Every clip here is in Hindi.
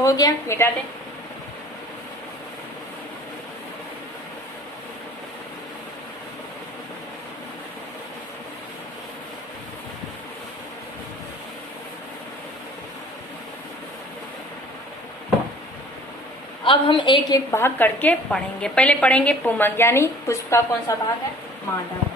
तो हो गया, मिटा दे। अब हम एक एक भाग करके पढ़ेंगे। पहले पढ़ेंगे पुमंग यानी पुष्प का कौन सा भाग है? मादा भाग।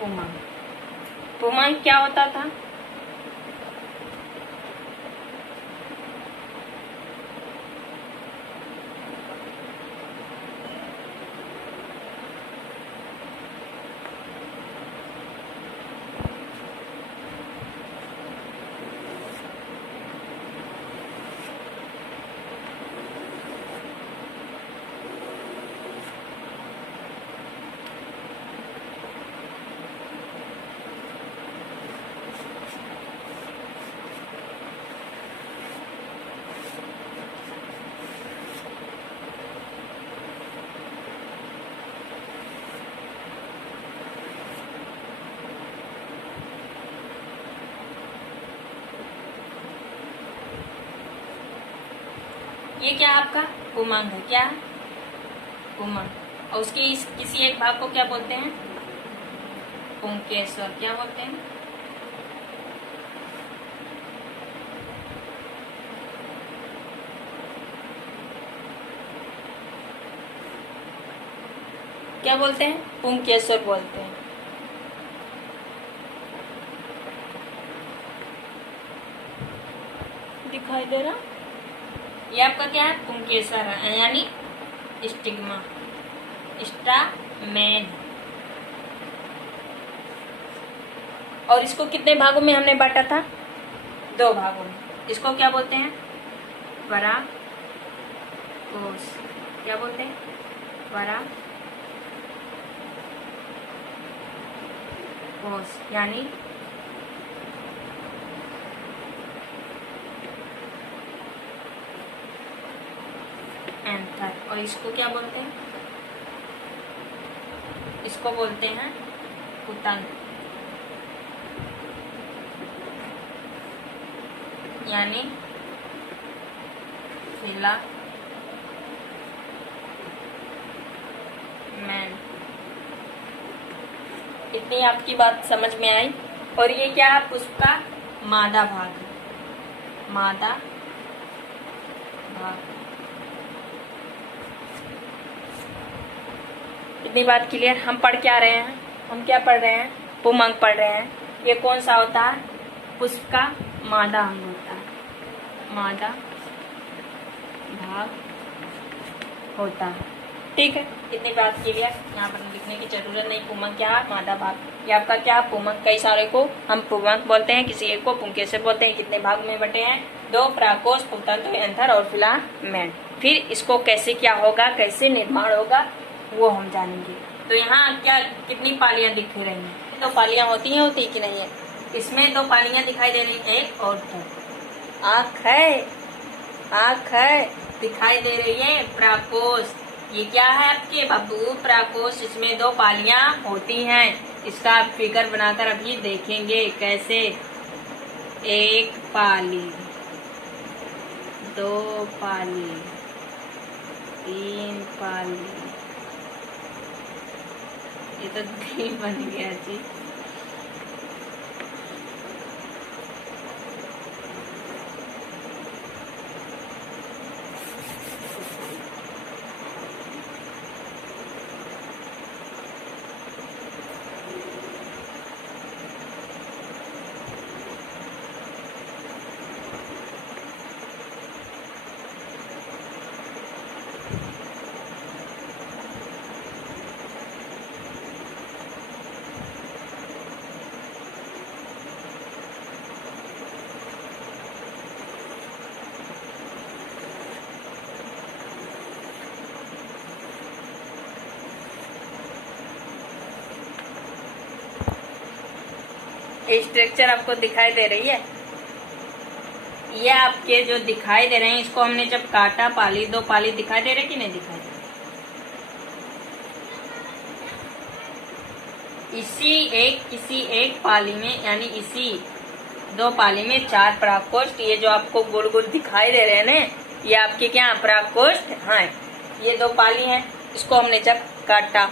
पुमंग, पुमंग क्या होता था? ये क्या आपका पुमंग है? क्या पुमंग। और उसके किसी एक भाग को क्या बोलते हैं? पुंकेसर। क्या बोलते हैं? क्या बोलते हैं? पुंकेसर बोलते हैं। दिखाई दे रहा? ये आपका क्या है? पुंकेसर है यानी स्टिग्मा, स्टामेन। और इसको कितने भागों में हमने बांटा था? 2 भागों में। इसको क्या बोलते हैं? परागकोश। क्या बोलते हैं? परागकोश यानी एंथर। और इसको क्या बोलते हैं? इसको बोलते हैं पुतंग यानी फिलामेन। इतनी आपकी बात समझ में आई। और ये क्या है? पुष्प का मादा भाग है, मादा भाग। इतनी बात क्लियर। हम पढ़ क्या रहे हैं? हम क्या पढ़ रहे हैं? पुमंग पढ़ रहे हैं। ये कौन सा होता है? पुष्प का मादा अंग होता है, मादा भाग होता है। ठीक है, इतनी बात क्लियर। यहाँ पर लिखने की जरूरत नहीं। पुमंग क्या है? मादा भाग। ये आपका क्या? पुमंग। कई सारे को हम पुमंग बोलते हैं, किसी एक को पुंकेसर बोलते हैं। कितने भाग में बटे हैं? 2, परागकोश, पुतंग, एंथर और फिलामेन। फिर इसको कैसे क्या होगा, कैसे निर्माण होगा, वो हम जानेंगे। तो यहाँ क्या कितनी पालियां दिख रही हैं? 2 पालियां होती कि नहीं है? इसमें 2 पालियां दिखाई दे रही हैं, एक और 2। आँख है दिखाई दे रही है। परागकोश, ये क्या है आपके बाबू? परागकोश। इसमें 2 पालियां होती हैं। इसका आप फिगर बनाकर अभी देखेंगे कैसे। 1 पाली, 2 पाली, 3 पाली। ये तो दिल बन गया जी। स्ट्रक्चर आपको दिखाई दे रही है, ये आपके जो दिखाई दे रहे हैं, इसको हमने जब काटा, पाली, 2 पाली दिखाई दे रहे कि नहीं दिखाई दे रहे? किसी एक पाली में, यानी इसी 2 पाली में 4 परागकोष्ठ। ये जो आपको गोल गोल दिखाई दे रहे हैं ना, ये आपके क्या परागकोष्ठ हैं। ये 2 पाली हैं, इसको हमने जब काटा,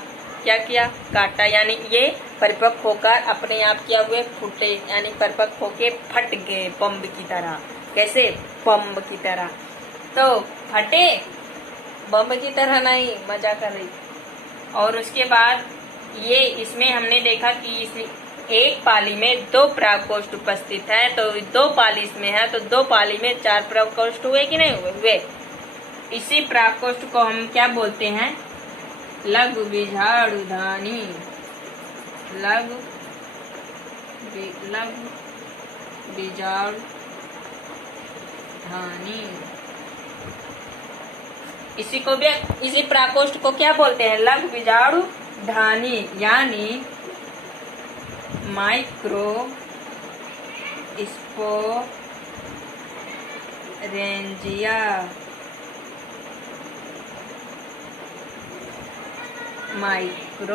क्या किया? काटा, यानी ये परिपक्व होकर अपने आप क्या हुए? फूटे, यानी परिपक्व होके फट गए बम्ब की तरह। कैसे? बम्ब की तरह। तो फटे बम्ब की तरह नहीं, मजा कर रही। और उसके बाद ये इसमें हमने देखा कि इस एक पाली में 2 परागकोष्ठ उपस्थित है, तो 2 पाली इसमें है, तो 2 पाली में 4 परागकोष्ठ हुए कि नहीं हुए? इसी परागकोष्ठ को हम क्या बोलते हैं? लघु बीजाणुधानी। लघु बीजाणुधानी। इसी परागकोष्ठ को क्या बोलते हैं? लघु बीजाणुधानी, यानी माइक्रो स्पोरेंजिया।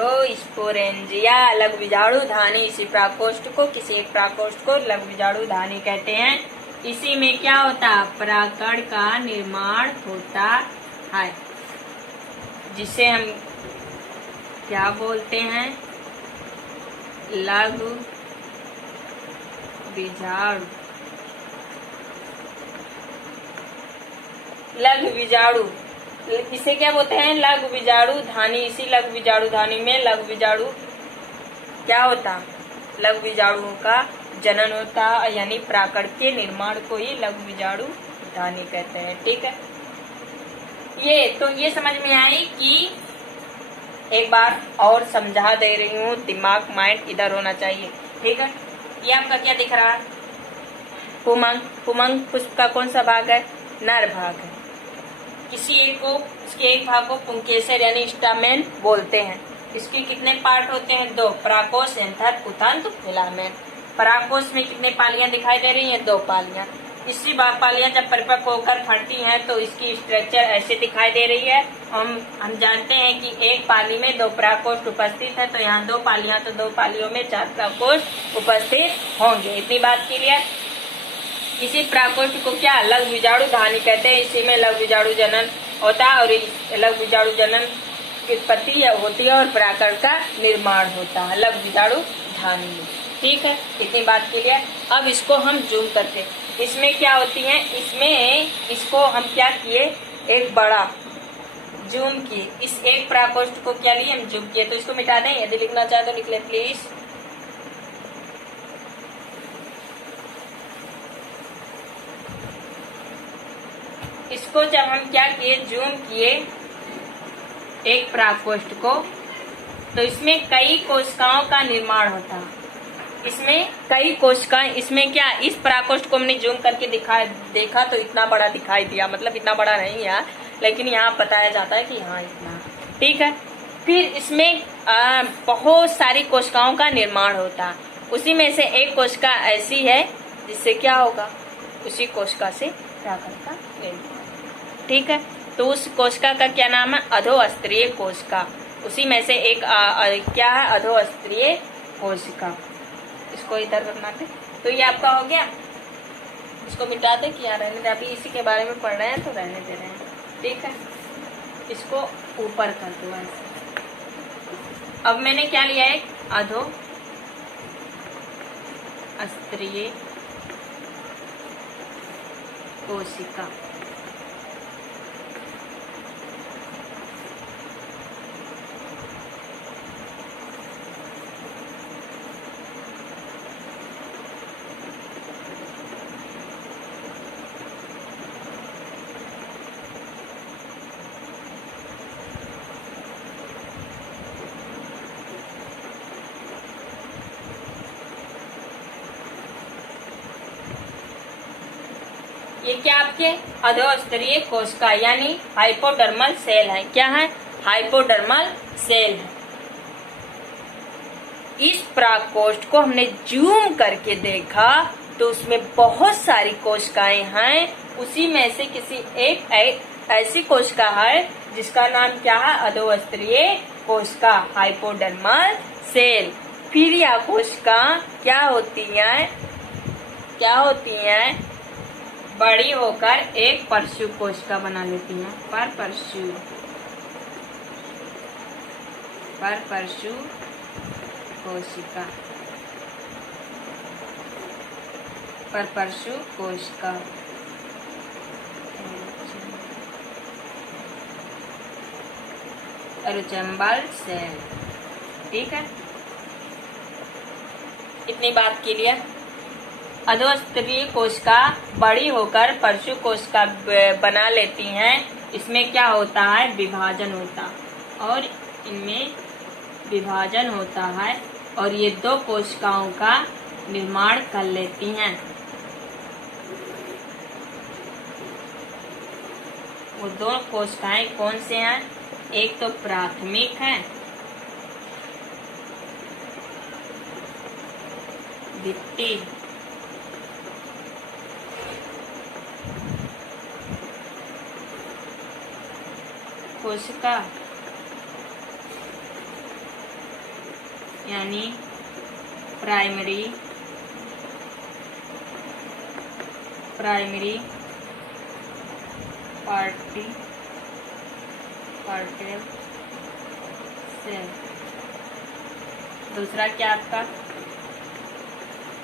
माइक्रोस्पोरेंजिया लघु बीजाणुधानी। इसी परागकोष्ठ को, किसी एक परागकोष्ठ को लघु बीजाणुधानी कहते हैं। इसी में क्या होता है? परागकण का निर्माण होता है, जिसे हम क्या बोलते हैं? लघु बीजाणु। लघु बीजाणु, इसे क्या बोलते हैं? लघु बीजाणुधानी। इसी लघु बीजाणुधानी में लघु बीजाणु क्या होता? लघु बीजाणुओं का जनन होता, यानी परागकण के निर्माण को ही लघु बीजाणुधानी कहते हैं। ठीक है, ये समझ में आई कि एक बार और समझा दे रही हूँ, दिमाग माइंड इधर होना चाहिए। ठीक है, ये आपका क्या दिख रहा है? पुमंग। पुमंग पुष्प का कौन सा भाग है? नर भाग है। किसी एक को, इसके एक भाग को पुंकेसर यानी स्टामेन बोलते हैं। इसके कितने पार्ट होते हैं? 2, परागकोश, एंथर, उतंत्र, फिलामेंट। परागकोश में कितने पालियां दिखाई दे रही हैं? 2 पालियां। इसी पालियां जब परिपक्व होकर फटती हैं तो इसकी स्ट्रक्चर ऐसे दिखाई दे रही है। हम जानते हैं कि एक पाली में 2 परागकोष्ठ उपस्थित है, तो यहाँ 2 पालियां, तो 2 पालियों में 4 परागकोष्ठ उपस्थित होंगे। इतनी बात क्लियर? इसी परागकोष्ठ को क्या? लघु बीजाणुधानी कहते हैं। इसी में लघु बीजाणु जनन होता है, और लघु बीजाणु जनन की उत्पत्ति होती है और परागकण का निर्माण होता है लघु बीजाणुधानी में। ठीक है, इतनी बात क्लियर? अब इसको हम जूम करते, इसमें क्या होती है? इसमें इसको हम क्या किए? एक बड़ा जूम किए। इस एक परागकोष्ठ को क्या लिए? हम जूम किए। तो इसको मिटा दें, यदि लिखना चाहे तो लिख ले प्लीज। इसको जब हम क्या किए? जूम किए एक परागकोष्ठ को, तो इसमें कई कोशिकाओं का निर्माण होता है। इसमें कई कोशिकाएं, इसमें क्या? इस परागकोष्ठ को हमने जूम करके देखा तो इतना बड़ा दिखाई दिया, मतलब इतना बड़ा नहीं है, लेकिन यहाँ बताया जाता है कि हाँ इतना। ठीक है, फिर इसमें बहुत सारी कोशिकाओं का निर्माण होता है। उसी में से एक कोशिका ऐसी है जिससे क्या होगा? उसी कोशिका से परागकण का निर्माण। ठीक है, तो उस कोशिका का क्या नाम है? अधोस्तरीय कोशिका। उसी में से एक क्या है? अधोस्तरीय कोशिका। इसको इधर रखना थे। तो ये आपका हो गया। इसको मिटा दे कि यहाँ रहने दे, अभी इसी के बारे में पढ़ रहे हैं तो रहने दे रहे हैं। ठीक है, इसको ऊपर कर दो ऐसे। अब मैंने क्या लिया है? अधोस्तरीय कोशिका। ये क्या आपके अधोस्तरीय कोशिका यानी हाइपोडर्मल सेल है। क्या है? हाइपोडर्मल सेल है। इस प्रकोष्ठ को हमने जूम करके देखा तो उसमें बहुत सारी कोशिकाएं हैं। उसी में से किसी एक ऐसी कोशिका है जिसका नाम क्या है? अधोस्तरीय कोशिका, हाइपोडर्मल सेल। फिर यह कोशिका क्या होती हैं? बड़ी होकर एक परशु कोशिका बना लेती हैं। परशु कोशिका, परशु कोशिका। अरुचंबल सेल। ठीक है, इतनी बात क्लियर। अधोस्तरीय कोशिका बड़ी होकर परशु कोशिका बना लेती हैं। इसमें क्या होता है? विभाजन होता, और इनमें विभाजन होता है और ये दो कोशिकाओं का निर्माण कर लेती हैं। वो दो कोशिकाएं कौन से हैं? एक तो प्राथमिक है, द्वितीय, कोशिका यानी प्राइमरी पार्टिकल सेल। दूसरा क्या आपका?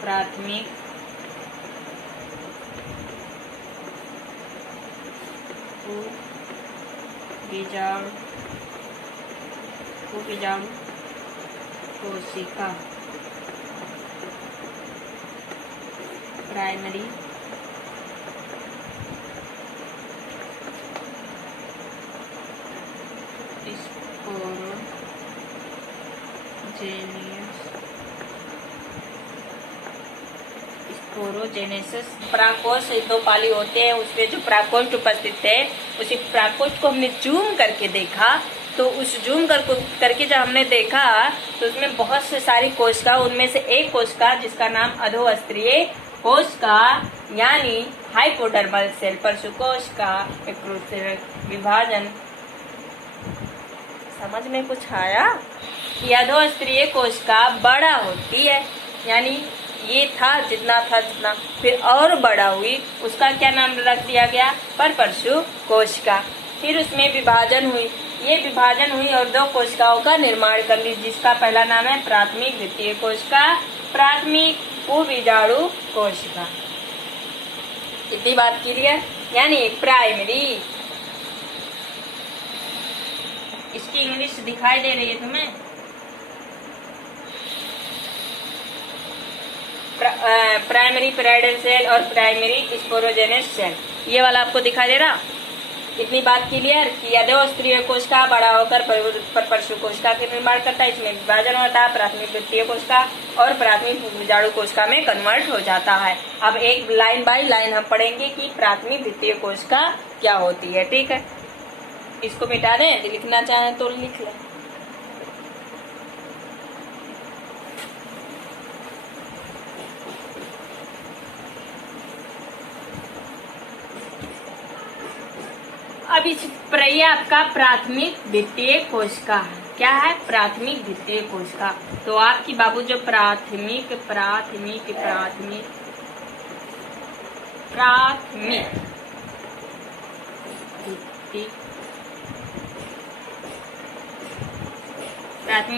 प्राथमिक बीजाणु कोशिका, प्राइमरी स्पोरोजेनेसिस। प्रकोष्ठ दो पाली होते हैं, उसमें जो प्रकोष्ठ उपस्थित है उसी प्रकोष्ठ को हमने जूम करके देखा। तो उस जूम करके जब हमने देखा तो उसमें बहुत से सारी कोशिका, उनमें से एक कोशिका जिसका नाम अधोस्तरीय कोशिका यानी हाइपोडर्मल सेल, परशु कोशिका, विभाजन। समझ में कुछ आया? ये अधोस्तरीय कोशिका बड़ा होती है, यानी ये था जितना फिर और बड़ा हुई, उसका क्या नाम रख दिया गया? परशु कोशिका। फिर उसमें विभाजन हुई, ये विभाजन हुई और दो कोशिकाओं का निर्माण कर ली, जिसका पहला नाम है प्राथमिक द्वितीय कोशिका, प्राथमिक बीजाणु कोशिका। इतनी बात क्लियर? यानी प्राइमरी, इसकी इंग्लिश दिखाई दे रही है तुम्हें? प्राइमरी पेराइडल सेल और प्राइमरी स्पोरोजेनस सेल, ये वाला आपको दिखाई दे रहा? इतनी बात क्लियर कि अधोस्तरीय कोशिका बड़ा होकर परशु कोशिका के निर्माण करता है। इसमें विभाजन होता है, प्राथमिक द्वितीय कोशिका और प्राथमिक बीजाणु कोशिका में कन्वर्ट हो जाता है। अब एक लाइन बाय लाइन हम पढ़ेंगे कि प्राथमिक द्वितीय कोशिका क्या होती है। ठीक है, इसको मिटा दें, लिखना चाहें तो लिख लें। अब इस ये आपका प्राथमिक द्वितीय कोशिका है। क्या है? प्राथमिक द्वितीय कोशिका। तो आपकी बाबू जो प्राथमिक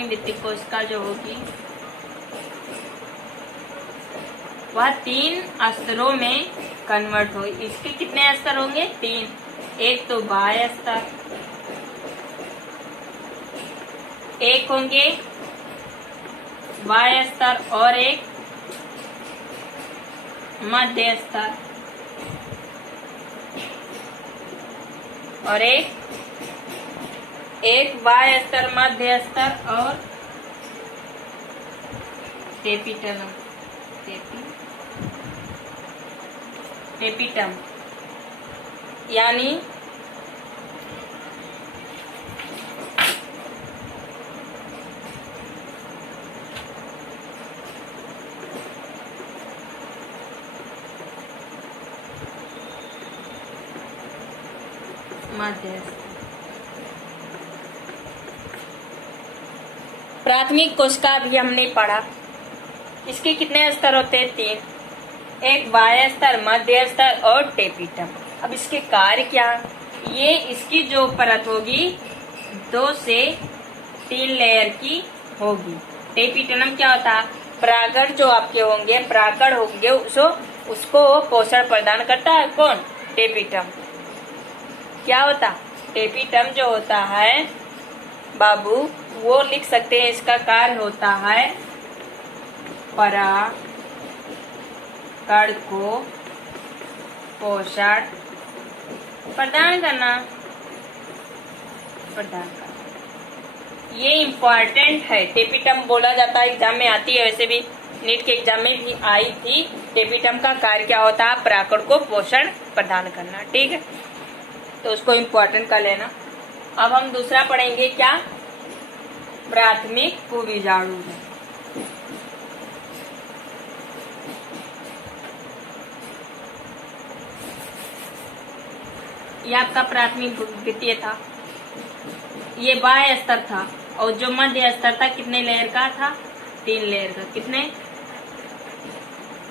द्वितीय कोशिका जो होगी वह 3 स्तरों में कन्वर्ट होगी। इसके कितने स्तर होंगे? 3। एक तो बाह्य स्तर, एक होंगे बाह्य स्तर और एक मध्य स्तर और एक बाह्य स्तर, मध्य स्तर और टेपिटम यानी मध्यस्थ। प्राथमिक कोशिका भी हमने पढ़ा। इसके कितने स्तर होते हैं? 3। एक बाह्य स्तर, मध्य स्तर और टेपिटम। अब इसके कार्य क्या? ये इसकी जो परत होगी 2 से 3 लेयर की होगी। टेपिटम क्या होता है? परागण जो आपके होंगे, परागण होंगे, उसको पोषण प्रदान करता है कौन? टेपिटम। क्या होता? टेपिटम जो होता है बाबू, वो लिख सकते हैं, इसका कार्य होता है परागण को पोषण प्रदान करना। ये इम्पोर्टेंट है। टेपिटम बोला जाता है, एग्जाम में आती है, वैसे भी नीट के एग्जाम में भी आई थी। टेपिटम का कार्य क्या होता है? परागण को पोषण प्रदान करना। ठीक है, तो उसको इम्पोर्टेंट कर लेना। अब हम दूसरा पढ़ेंगे क्या? प्राथमिक भूबीजाणु। ये आपका प्राथमिक द्वितीय था, ये बाह्य स्तर था, और जो मध्य स्तर था कितने लेयर का था? 3 लेयर का। कितने?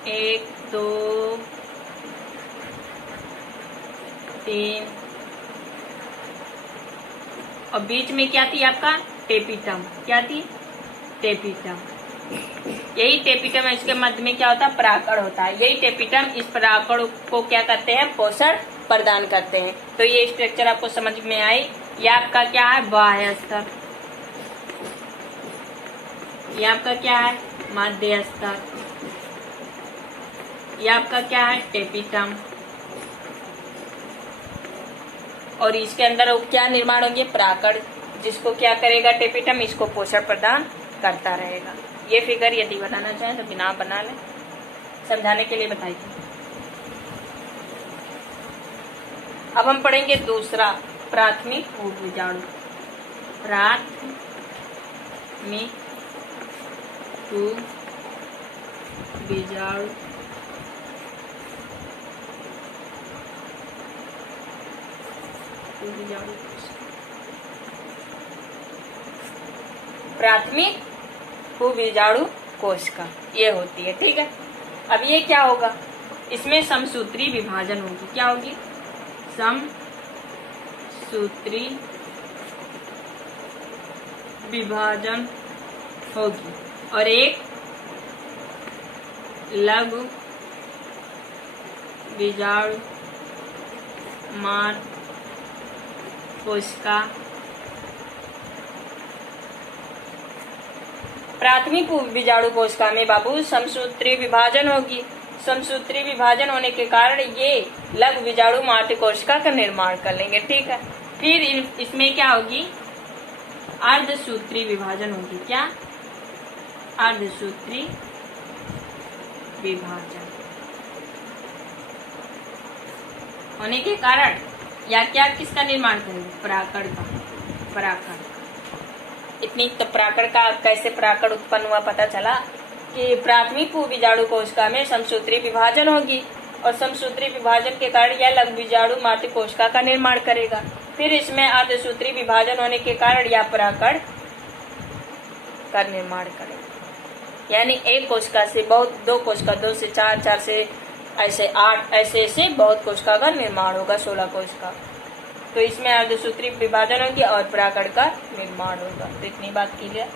1 2 3, और बीच में क्या थी आपका? टेपिटम। क्या थी? टेपिटम। यही टेपिटम है, इसके मध्य में क्या होता है? परागण होता है। यही टेपिटम इस परागण को क्या करते हैं? पोषण प्रदान करते हैं। तो ये स्ट्रक्चर आपको समझ में आई। ये आपका क्या है? बाह्य स्तर। ये आपका क्या है? मध्य स्तर। ये आपका क्या है? टेपिटम। और इसके अंदर क्या निर्माण होंगे? परागण, जिसको क्या करेगा? टेपिटम इसको पोषण प्रदान करता रहेगा। ये फिगर यदि बनाना चाहें तो बिना बना लें, समझाने के लिए बताई थी। अब हम पढ़ेंगे दूसरा, प्राथमिक भूबीजाणु। प्राथमिक भूबीजाणु प्राथमिक भूबीजाणु कोशिका ये होती है। ठीक है, अब ये क्या होगा? इसमें समसूत्री विभाजन होगी। क्या होगी? समसूत्री विभाजन होगी, और एक लघु बीजाणु मात्र कोशिका। प्राथमिक बीजाणु कोशिका में बाबू समसूत्री विभाजन होगी। समसूत्री विभाजन होने के कारण ये लघु बीजाणु मात्र कोशिका का निर्माण कर लेंगे। ठीक है, फिर इसमें क्या होगी? अर्धसूत्री विभाजन होगी। क्या? अर्धसूत्री विभाजन होने के कारण या क्या किसका निर्माण करेंगे? परागण का। परागण इतनी तो परागण का कैसे परागण उत्पन्न हुआ पता चला कि प्राथमिक बीजाणु कोशिका में समसूत्री विभाजन होगी, और समसूत्री विभाजन के कारण यह लघु बीजाणु मात्र कोशिका का निर्माण करेगा। फिर इसमें अर्धसूत्री विभाजन होने के कारण यह परागण का निर्माण करेगा। यानी एक कोशिका से बहुत, 2 कोशिका, 2 से 4, 4 से ऐसे 8, ऐसे बहुत कोशिका का निर्माण होगा, 16 कोशिका। तो इसमें अर्धसूत्री विभाजन होगी और परागण का निर्माण होगा। तो इतनी बात क्लियर।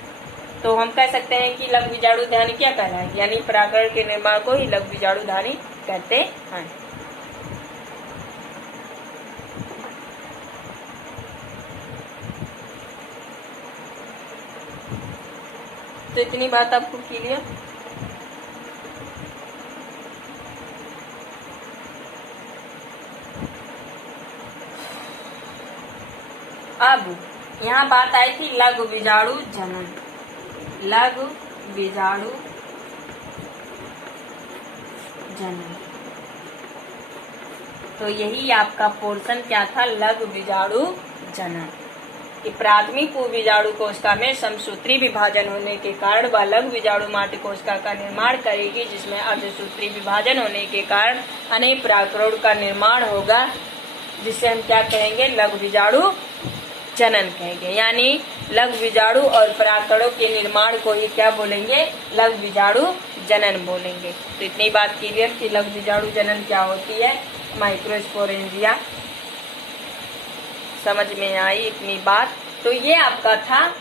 तो हम कह सकते हैं कि लघु बीजाणु धानी क्या कहलाएगी? यानी परागण के निर्माण को ही लघु बीजाणु धानी कहते हैं। तो इतनी बात आपको क्लियर। अब यहाँ बात आई थी लघु बीजाणु जनन। लघु बीजाणु जनन, तो यही आपका पोर्शन क्या था? लघु बीजाणु जनन। कि प्राथमिक बीजाणु कोशिका में समसूत्री विभाजन होने के कारण वह लघु बीजाणु मात्र कोशिका का निर्माण करेगी, जिसमें अर्धसूत्री विभाजन होने के कारण अनेक परागणों का निर्माण होगा, जिससे हम क्या कहेंगे, लघु बीजाणु जनन कहेंगे। यानी लघु बीजाणु और परागकणों के निर्माण को ही क्या बोलेंगे, लघु बीजाणु जनन बोलेंगे। तो इतनी बात क्लियर कि लघु बीजाणु जनन क्या होती है, माइक्रोस्पोरेंजिया। समझ में आई इतनी बात। तो ये आपका था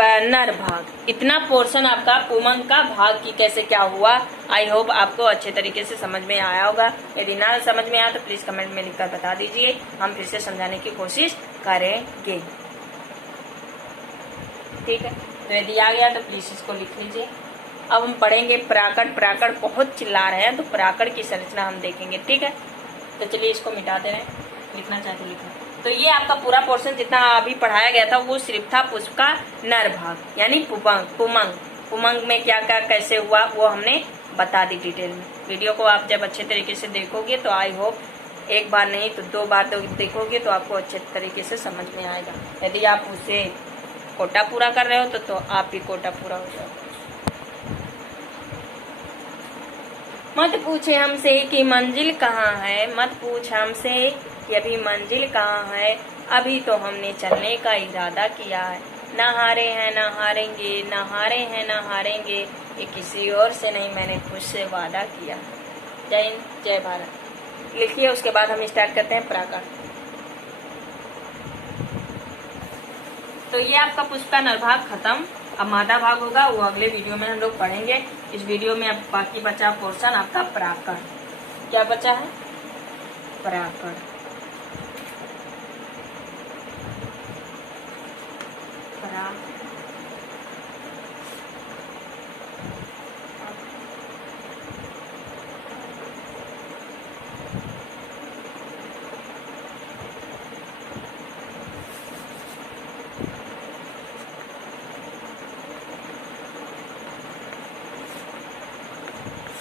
नर भाग। इतना पोर्शन आपका पुमंग का भाग की कैसे क्या हुआ, आई होप आपको अच्छे तरीके से समझ में आया होगा। यदि ना समझ में आया तो प्लीज कमेंट में लिखकर बता दीजिए, हम फिर से समझाने की कोशिश करेंगे। ठीक है, तो यदि आ गया तो प्लीज इसको लिख लीजिए। अब हम पढ़ेंगे प्राकट। प्राकट बहुत चिल्ला रहे हैं तो प्राकट की संरचना हम देखेंगे। ठीक है, तो चलिए इसको मिटा दे रहे हैं, लिखना चाहते लिखना। तो ये आपका पूरा पोर्शन जितना अभी पढ़ाया गया था वो सिर्फ था पुष्प का नर भाग यानी पुमंग। पुमंग में क्या क्या कैसे हुआ वो हमने बता दी डिटेल में। वीडियो को आप जब अच्छे तरीके से देखोगे तो आई होप एक बार नहीं तो 2 बार तो देखोगे तो आपको अच्छे तरीके से समझ में आएगा। यदि आप उसे कोटा पूरा कर रहे हो तो आप भी कोटा पूरा हो जाओ। मत पूछे हमसे कि मंजिल कहाँ है, मत पूछ हमसे कि अभी मंजिल कहाँ है, अभी तो हमने चलने का इरादा किया है। न हारे हैं न हारेंगे, न हारे हैं न हारेंगे, ये किसी और से नहीं मैंने खुद से वादा किया। जय हिंद जय भारत लिखिए। उसके बाद हम स्टार्ट करते हैं प्राकट। तो ये आपका पुष्प का नर भाग खत्म। अब मादा भाग होगा वो अगले वीडियो में हम लोग पढ़ेंगे। इस वीडियो में अब बाकी बचा पोर्शन आपका प्राकट। क्या बचा है, प्राकट।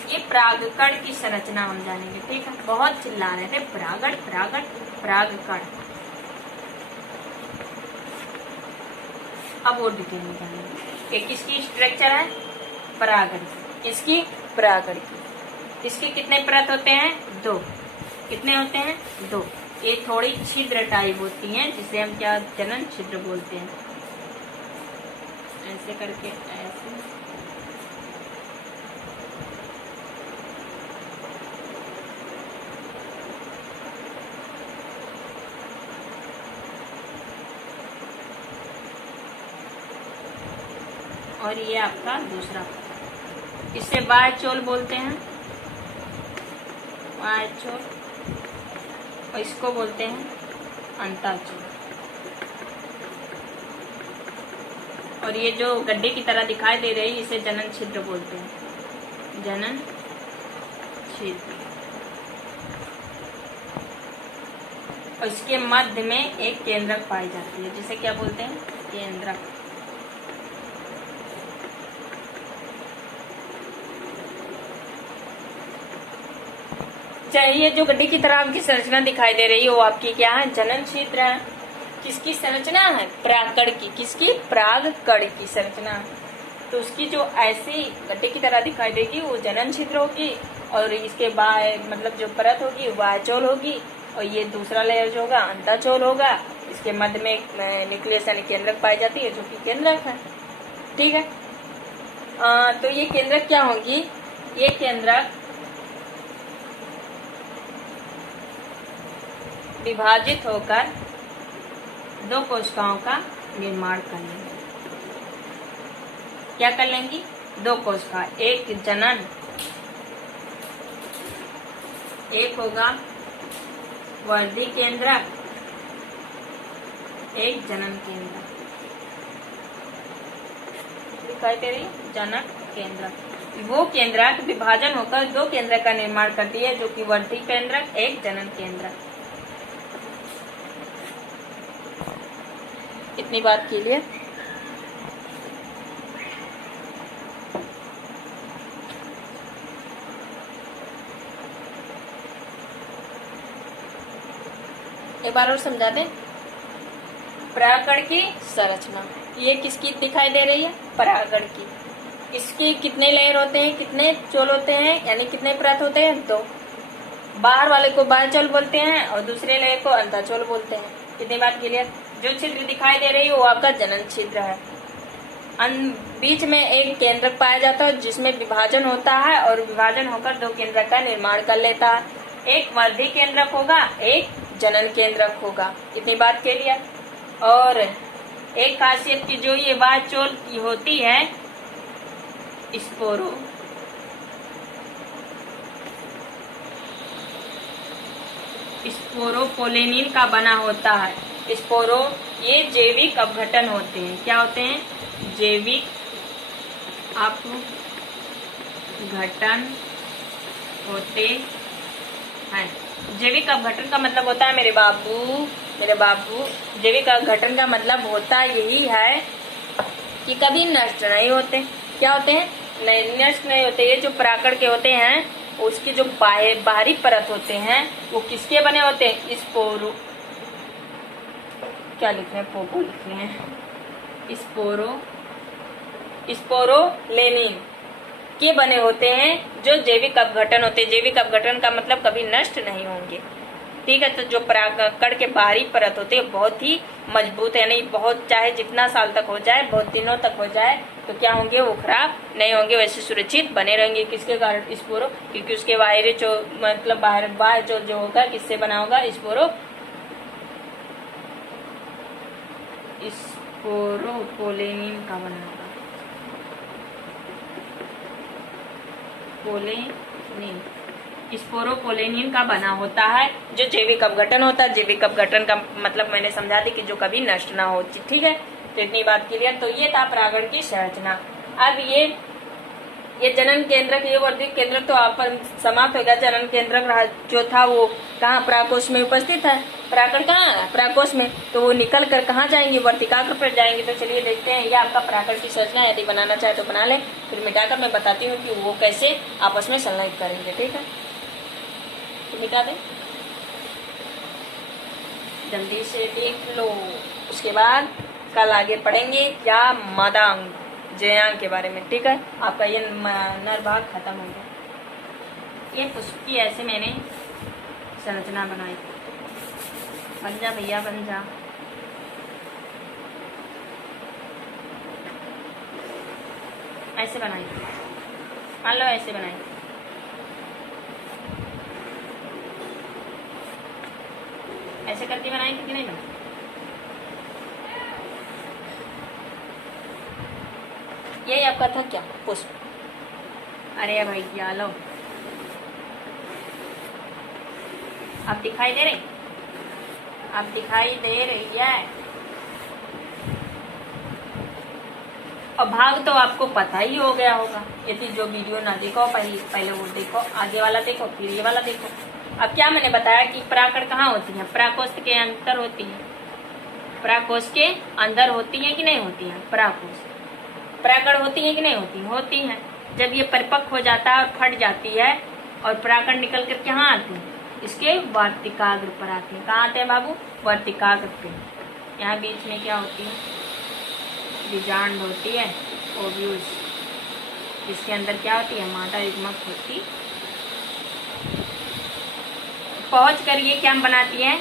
ये परागकण की संरचना हम जानेंगे। ठीक है, बहुत चिल्ला रहे थे परागण परागण परागकण। अब वो डिटेल में जानेंगे। ये किसकी स्ट्रक्चर है, परागण की। किसकी, परागण की। इसके कितने परत होते हैं, 2। कितने होते हैं, 2। ये थोड़ी छिद्र टाइप होती हैं जिसे हम क्या जनन छिद्र बोलते हैं। ऐसे करके ऐसे और ये आपका दूसरा, इसे वायचोल बोलते हैं, वायचोल। और इसको बोलते हैं अंताचोल। और ये जो गड्ढे की तरह दिखाई दे रही है इसे जनन छिद्र बोलते हैं, जनन छिद्र। और इसके मध्य में एक केंद्रक पाई जाती है जिसे क्या बोलते हैं, केंद्रक। ये जो गड्ढे की तरह आपकी संरचना दिखाई दे रही है वो आपकी क्या है, जनन छिद्र है। किसकी संरचना है, परागकण की। किसकी, परागकण की संरचना है। तो उसकी जो ऐसी गड्ढे की तरह दिखाई देगी वो जनन छिद्र होगी। और इसके बाद मतलब जो परत होगी वो वायचोल होगी। और ये दूसरा लेयर जो होगा अंताचोल होगा। इसके मध्य में न्यूक्लियस यानी केंद्रक पाई जाती है जो कि केंद्रक है। ठीक है, तो ये केंद्रक क्या होगी, ये केंद्रक विभाजित होकर 2 कोशिकाओं का निर्माण कर लेंगे। क्या कर लेंगी, 2 कोशिका। एक जनन, एक होगा वर्धी केंद्रक, एक जनन केंद्रक। दिखाई दे रही है, जनन केंद्रक। वो केंद्रक विभाजन होकर 2 केंद्रक का निर्माण करती है जो कि वर्धी केंद्रक, एक जनन केंद्रक। इतनी बात के लिए एक बार और समझा दें। परागकण की संरचना ये किसकी दिखाई दे रही है, परागकण की। इसके कितने लेयर होते हैं, कितने चोल होते हैं, यानी कितने परत होते हैं, 2। बाहर वाले को बाह्यचोल बोलते हैं और दूसरे वाले को अंतःचोल बोलते हैं। इतनी बात क्लियर। जो छिद्र दिखाई दे रही है वो आपका जनन छिद्र है। बीच में एक केंद्रक पाया जाता है जिसमें विभाजन होता है और विभाजन होकर दो केंद्रक का निर्माण कर लेता है। एक वर्धी केंद्रक होगा, एक जनन केंद्रक होगा। इतनी बात क्लियर। और एक खासियत की जो ये बाह्यचोल की होती है स्पोरोपोलेनिन का बना होता है। स्पोरो ये जैविक अपघटन होते हैं। क्या होते हैं? जैविक अपघटन होते हैं। जैविक अपघटन का मतलब होता है मेरे बाबू जैविक अपघटन का मतलब होता यही है कि कभी नष्ट नहीं होते। क्या होते हैं? नहीं, नष्ट नहीं होते। ये जो पराकण के होते हैं उसकी जो बाहरी परत होते हैं वो किसके बने होते हैं? स्पोरो, क्या लिख रहे हैं? पोपो लिख रहे हैं। स्पोरोलेनिन के बने होते हैं जो जैविक अपघटन होते हैं। जैविक अपघटन का मतलब कभी नष्ट नहीं होंगे। ठीक है। तो जो परागकण के बाहरी परत होते हैं बहुत ही मजबूत है, यानी बहुत चाहे जितना साल तक हो जाए, बहुत दिनों तक हो जाए तो क्या होंगे? वो खराब नहीं होंगे, वैसे सुरक्षित बने रहेंगे। किसके कारण? स्पोरो, क्योंकि उसके बाहरी जो मतलब बाहर जो होगा किससे बना होगा? स्पोरोपोलेनिन का बना होगा। स्पोरोपोलेनिन का बना होता है जो जैविक अपघटन होता है। जैविक अपघटन का मतलब मैंने समझा दी कि जो कभी नष्ट ना हो। ठीक है। तो इतनी बात क्लियर। तो ये था परागण की संरचना। अब ये जनन केंद्रक, ये वर्धिक केंद्रक तो आप पर समाप्त हो गया। जनन केंद्रक जो था वो कहाँ? पराकोश में उपस्थित है। परागण कहाँ है? पराकोश में। तो वो निकल कर कहाँ जाएंगे? वर्तिकाग्र पर जाएंगे। तो चलिए देखते हैं। ये आपका परागण की संरचना। यदि बनाना चाहे तो बना ले, फिर मिटाकर मैं बताती हूँ कि वो कैसे आपस में संलग्न करेंगे। ठीक है, तो मिटा दें, जल्दी से देख लो। उसके बाद कल आगे पढ़ेंगे क्या? मादांग जयांग के बारे में। ठीक है। आपका ये नर भाग खत्म हो गया। ये पुष्प की ऐसे मैंने संरचना बनाई। बन जा भैया, बन जा। ऐसे बनाई, मान लो ऐसे बनाई। ऐसे करके बनाई कि नहीं बनाई? यही आपका था क्या? पुष्प। अरे भैया लो, आप दिखाई दे रही? आप दिखाई दे रही है? और भाग तो आपको पता ही हो गया होगा। यदि जो वीडियो ना देखो पहले वो देखो, आगे वाला देखो, फिर ये वाला देखो। अब क्या मैंने बताया कि परागकण कहाँ होती है? पराकोष्ठ के अंदर होती है। पराकोष्ठ के अंदर होती है कि नहीं होती है? परागकण होती है कि नहीं होती? होती है। जब ये परिपक्व हो जाता है और फट जाती है और परागकण निकल कर कहाँ आती है? इसके वर्तिकाग्र पर आती है। कहाँ आते हैं बाबू? वर्तिकाग्र पे। यहाँ बीच में क्या होती है? बीजांड होती है, ओव्यूल्स। इसके अंदर क्या होती है? मादा युग्मक होती। पहुंच कर ये क्या बनाती है?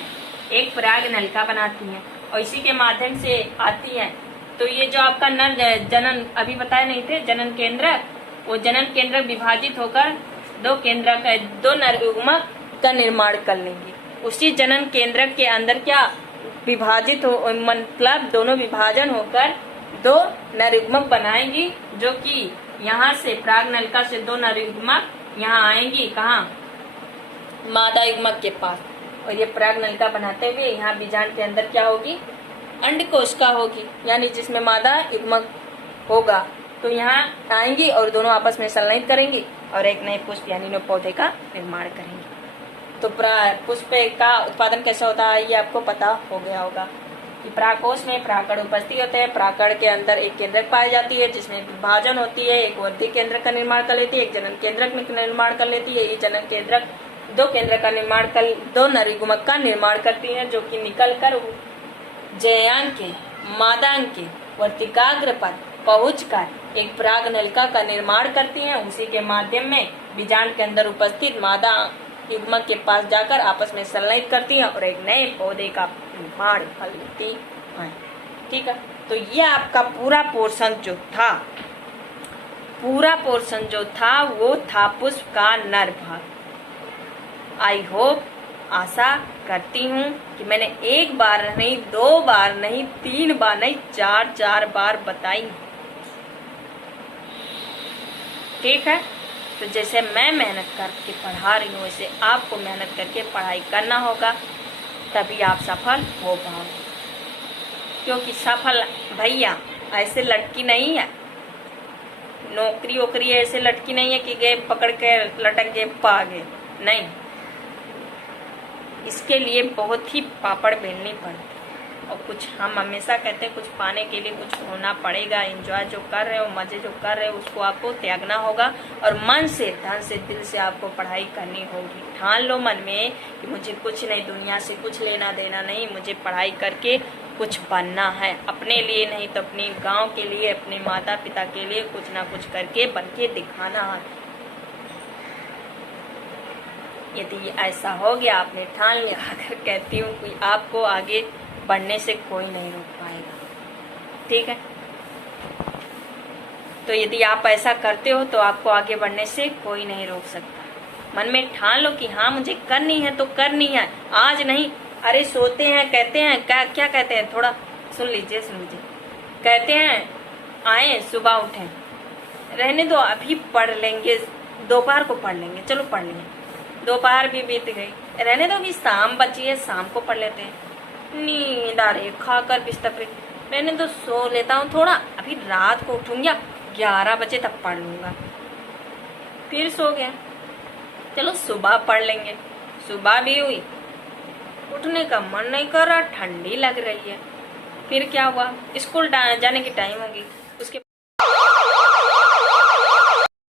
एक पराग नलिका बनाती है और इसी के माध्यम से आती है। तो ये जो आपका नर जनन अभी बताए नहीं थे, जनन केंद्रक, वो जनन केंद्रक विभाजित होकर दो नर युग्मक का निर्माण कर लेंगे। उसी जनन केंद्रक के अंदर क्या विभाजित हो, मतलब दोनों विभाजन होकर दो नर युग्मक बनाएंगी, जो कि यहाँ से पराग नलिका से दो नर युग्मक यहाँ आएंगी। कहाँ? मादा युग्मक के पास। और ये पराग नलिका बनाते हुए यहाँ बीजांड के अंदर क्या होगी? अंडकोशिका होगी, यानी जिसमें मादा युग्मक होगा। तो यहाँ आएंगी और दोनों आपस में संलग्न करेंगी और एक नए पुष्प यानी नए पौधे का निर्माण करेंगे। तो पुष्प का उत्पादन कैसे होता है ये आपको पता हो गया होगा कि परागकोश में परागकण उपस्थित होते हैं। परागकण के अंदर एक केंद्रक पाई जाती है जिसमें विभाजन होती है। एक वर्धी केंद्रक का निर्माण कर लेती है, एक जनन केंद्रक का निर्माण कर लेती है। ये जनन केंद्रक दो केंद्र का निर्माण कर दो नर युग्मक का निर्माण करती है, जो कि निकल कर जयांग के मादांग के वर्तिकाग्र पर पहुंचकर एक पराग नलिका का निर्माण करती हैं। उसी के माध्यम में बीजांड के अंदर उपस्थित मादा युग्मक के पास जाकर आपस में संलयित करती हैं और एक नए पौधे का निर्माण फल लेती हैं। ठीक है, तो ये आपका पूरा पोर्शन जो था वो था पुष्प का नर भाग। आई होप, आशा करती हूँ कि मैंने एक बार नहीं, 2 बार नहीं, 3 बार नहीं, 4 बार बताई। ठीक है, तो जैसे मैं मेहनत करके पढ़ा रही हूँ वैसे आपको मेहनत करके पढ़ाई करना होगा, तभी आप सफल हो पाओगे। क्योंकि सफल भैया ऐसे लड़की नहीं है, नौकरी वोकरी ऐसे लड़की नहीं है कि गए पकड़ के लटक गए पा गए, नहीं। इसके लिए बहुत ही पापड़ बेलनी पड़ती है। और कुछ हम हमेशा कहते हैं कुछ पाने के लिए कुछ होना पड़ेगा। एंजॉय जो कर रहे हो, मजे जो कर रहे हो, उसको आपको त्यागना होगा और मन से, धन से, दिल से आपको पढ़ाई करनी होगी। ठान लो मन में कि मुझे कुछ नहीं, दुनिया से कुछ लेना देना नहीं, मुझे पढ़ाई करके कुछ बनना है। अपने लिए नहीं तो अपने गांव के लिए, अपने माता पिता के लिए कुछ ना कुछ करके बन के दिखाना है। यदि ऐसा हो गया, आपने ठान लिया, अगर कहती हूँ कि आपको आगे बढ़ने से कोई नहीं रोक पाएगा। ठीक है, तो यदि आप ऐसा करते हो तो आपको आगे बढ़ने से कोई नहीं रोक सकता। मन में ठान लो कि हाँ मुझे करनी है तो करनी है, आज नहीं। अरे सोते हैं, कहते हैं क्या कहते हैं, थोड़ा सुन लीजिए। कहते हैं आए सुबह उठें, रहने दो अभी पढ़ लेंगे, दोपहर को पढ़ लेंगे, चलो पढ़ लेंगे। दोपहर भी बीत गई, रहने दो कि शाम बची है, शाम को पढ़ लेते हैं। नींद आ रही, खाकर बिस्तर पे, रहने दो सो लेता हूँ थोड़ा, अभी रात को उठूंगा 11 बजे तक पढ़ लूंगा। फिर सो गया, चलो सुबह पढ़ लेंगे। सुबह भी हुई, उठने का मन नहीं कर रहा, ठंडी लग रही है। फिर क्या हुआ, स्कूल जाने की टाइम होगी,